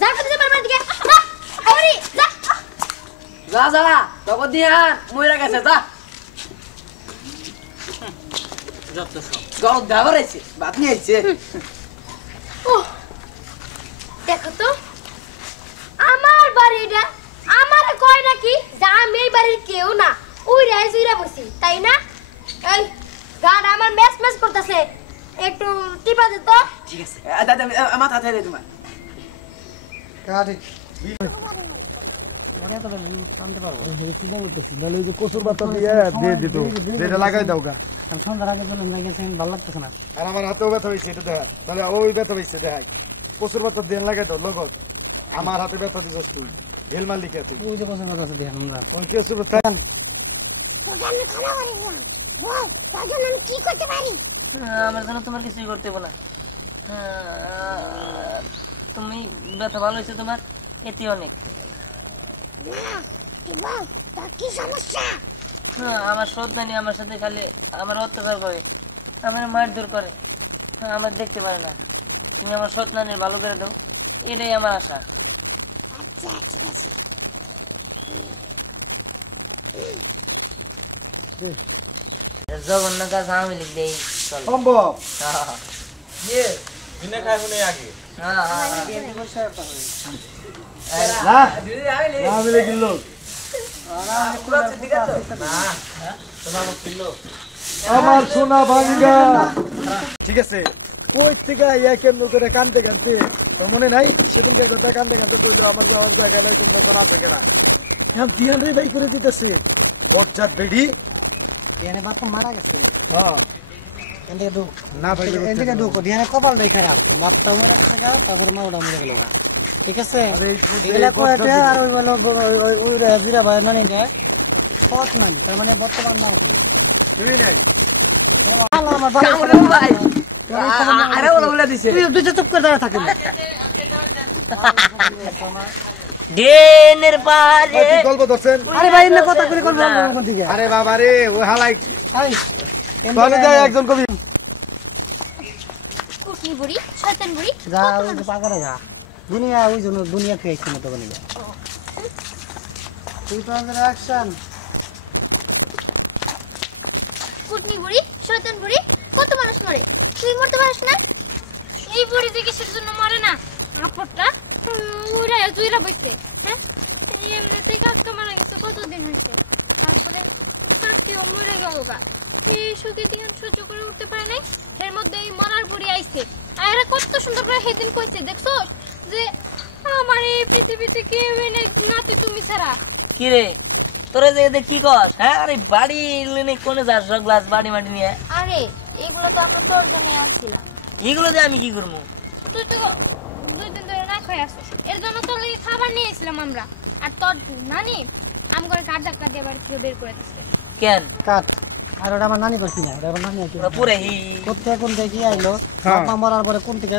যা করতে পারবার দিকে যা আরে যা যা যা তবে দিয়ান মইরা গেছে যা যত সব গরদ দাবার আইছে বাত নিয়ে আইছে ও দেখো তো আমার বাড়িটা আমারে কয় নাকি যে আমি এই বাড়ির কেউ না ওই রাইজুইরা বসি তাই না এই গান আমার মেস মেস করতেছে একটু টিপা দে তো ঠিক আছে দাদা আমার হাতে দে তোমার কাটি ওরে তো শান্তি পারবো চিন্তা করতেছি নালে ওই যে কসুর পাতা দিয়ে দিয়ে দিত যেটা লাগাই দাও গা আমি সন্ধ্যার আগে বললাম গেছে ভালো লাগতেছে না আর আমার হাতেও ব্যথা হয়েছে এটা দেখা তাহলে ওই ব্যথা হয়েছে দেখাই কসুর পাতা দিয়ে লাগাই দাও লগত আমার হাতে ব্যথা দিছস তুই হেলমাল লিখে আছে ওই যে বসে কথা আছে দেখেন আমরা ওই কসুর পাতা আমি খানা বাড়ি যাব বল তার জন্য আমি কি করতে পারি আমার জন্য তোমার কিছুই করতে হবে না তুমি ব্যথা ভালো হয়েছে তোমার এতে অনেক না কি বল তোর কি সমস্যা আমার শোধ নানি আমার সাথে খালি আমার অত্যাচার করে আমার মারধর করে আমার দেখতে পারে না তুমি আমার শোধ নানির ভালো করে দাও এটাই আমার আশা আচ্ছা ঠিক আছে জঘন্য কাজ আমি লিখ দেই চল সম্ভব দিনে খাই শুনে আগে না আমি লিখিল লোক আমার সোনা ভাঙ্গা ঠিক আছে কই থেকে কেমন করে কানতে কানতে তোর মনে নাই সেদিনকার কথা কানতে কানতে কইলো আমার যাওয়ার জায়গা নাই তোমরা স্যার আছে কেনা এখন তিয়ান রে বাই করে দিতেছে বজ্জাত বেডি দিয়ানে বাপ মারা গেছে হ্যাঁ এদিকে ঢুক না ভাই এদিকে ঢুক দিয়ানে কপালটাই খারাপ বাপটা মরে গেছে গা তারপরে মাওটা মরে গেল গা ঠিক আছে এগুলা কয়টা আর ওই বলো ওই জিরা ভাই নানি দেয় সৎ নানি তার মানে বর্তমান নাম কি তুমি নাই আমার কামড়ে ভাই আরে ওলা বলে দিছে তুই দুটো চুপ করে দাঁড়া থাকবি ডেনের পারে কি গল্প ধরছেন আরে ভাই এমনি কথা করে করবো কোন দিকে আরে বাবা রে ও হালাই এই তাহলে যাই একজন কবি কুটনি বুড়ি শয়তান বুড়ি যা ওই যে পাগড়ে যা দুনিয়া ওই জন্য দুনিয়া খেয়েছি না তখন তুই তো আমাদের অ্যাকশন কুটনি বুড়ি শয়তান বুড়ি কত মানুষ মরে তুই মরতে পারিস না এই বুড়ি যে কিসের জন্য মরে না আপরটা উড়া জুইরা বইছে হ্যাঁ এমনিতেই কাকা মারা গেছে কতদিন হয়েছে তারপরে কাকিও মরে গেল গা এই সুখে দিন সহ্য করে উঠতে পারে নাই এর মধ্যে এই মরার বুড়ি আইছে আর এরা কত সুন্দর করে সেদিন কইছে দেখছো যে আমার এই পৃথিবীতে কেউ নেই নাতে তুমি ছাড়া কি রে তোরা যে কি কর হ্যাঁ আরে বাড়ি লেনে কোনে যাস গ্লাস বাড়ি মাটি নিয়ে আরে এগুলো তো আমরা তোর জন্য আনছিলাম এগুলো দিয়ে আমি কি করবো তুই তো 2 দিন ধরে না খেয়ে আসছিস এর জন্য তোর লাগি খাবার নিয়ে এসেছিলাম আমরা আর তোর নানি আম করে কাট ধাক্কা দিয়ে বাড়ি থেকে বের করে দিচ্ছে কেন কাট আর ওটা আমার নানি করছি না ওটা আমার নানি আছে পুরে হি কোথা কোন থেকে আইলো বাবা মরার পরে কোন থেকে